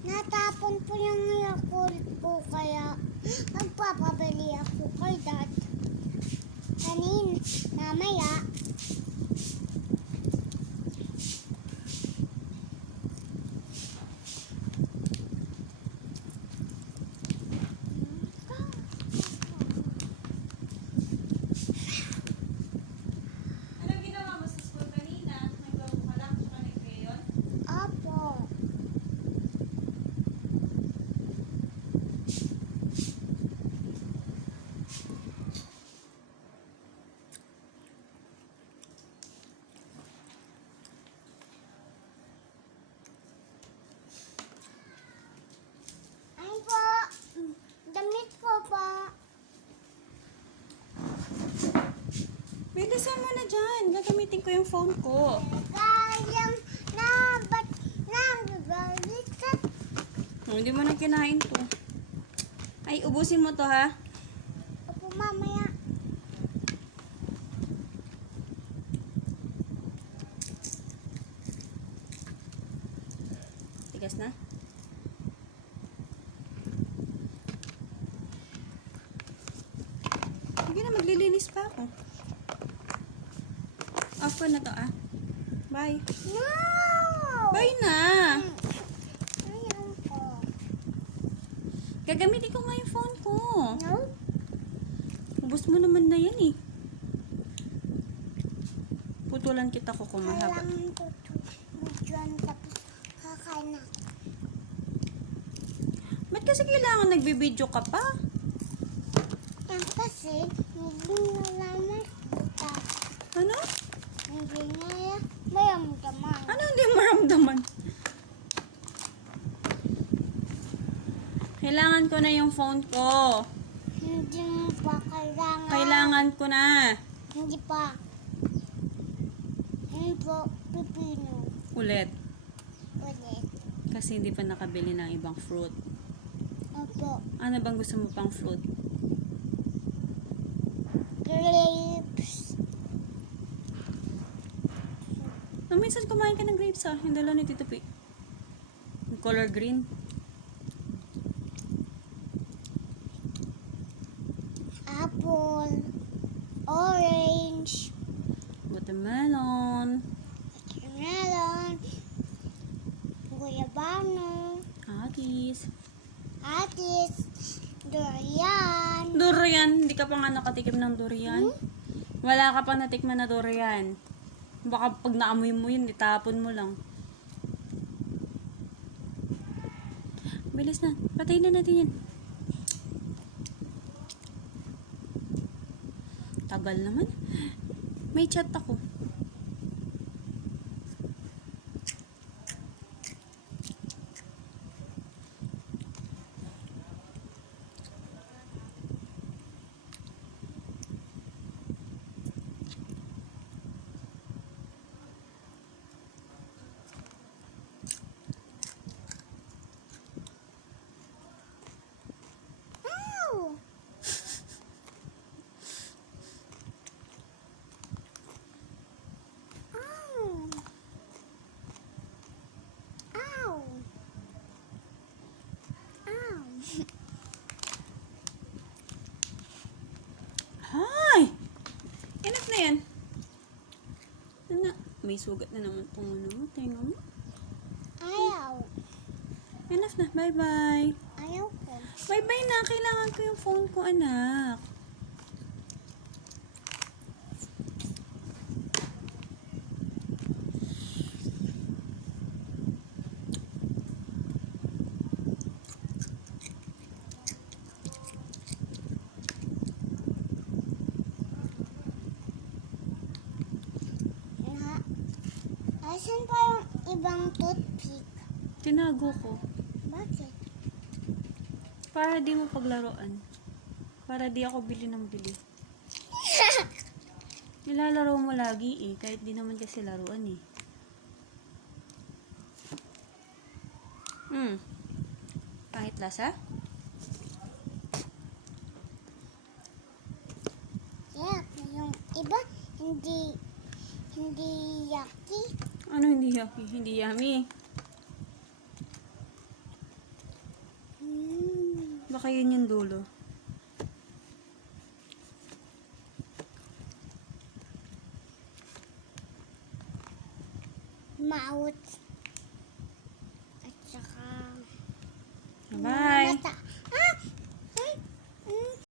Natapon po yung Yakult ko, kaya magpapabili ako kay Dad. Mamaya. Anong ginawa mo sa school kanina? Nagbago ka lang sa nag-crayon? Apo. Ay po. Damit po pa. Bilisan mo na dyan. Gagamitin ko yung phone ko. Kayang nababalik sa Hindi mo na kinain to. Ay, ubusin mo to ha. Opo, mamaya. Tigas na. Sige na, maglilinis pa ako. Off ko na to ah. Bye. No! Bye na! Ayaw ko. Gagamitin ko nga yung phone ko. No? Ubus mo naman na yan eh. Putulan kita ko kung mahaba. Kailangan ko ito. Medyan tapos kakain na. Ba't kasi kailangan nagbibideo ka pa? Yan kasi, hindi nalaman kita. Ano? Hindi na maramdaman. Ano hindi maramdaman? Kailangan ko na yung phone ko. Hindi mo pa kailangan. Kailangan ko na. Hindi pa. Hindi po pipino. Ulit. Ulit. Kasi hindi pa nakabili ng ibang fruit. Opo. Ano bang gusto mo pang fruit? Grapes. Minsan kumain ka ng grapes ah. Yung dala ni Tito P. Yung color green. Apple. Orange. Watermelon. Watermelon. Guyabano. Atis. Atis. Durian. Durian. Hindi ka pa nga nakatikim ng durian. Wala ka pa natikman na durian. Baka pag naamoy mo yun, itapon mo lang. Bilis na. Patayin na natin yan. Tagal naman. May chat ako. Ow! Ow! Ow! Ow! Hay! Enough na yan. Ano? May sugat na naman itong ano mo. Tenga mo. Enough na. Bye-bye. Ayaw ko. Bye-bye na. Kailangan ko yung phone ko, anak. Na, asan pa yung ibang toothpick? Tinago ko. Bakit? Para di mo paglaruan. Para di ako bili ng bili. Nilalaro mo lagi eh. Kahit di naman kasi laruan eh. Pangit lasa? Yeah, yung iba, hindi yucky. Ano hindi yummy? Hindi yummy. Baka yun yung dulo. Maut. At saka, Bye!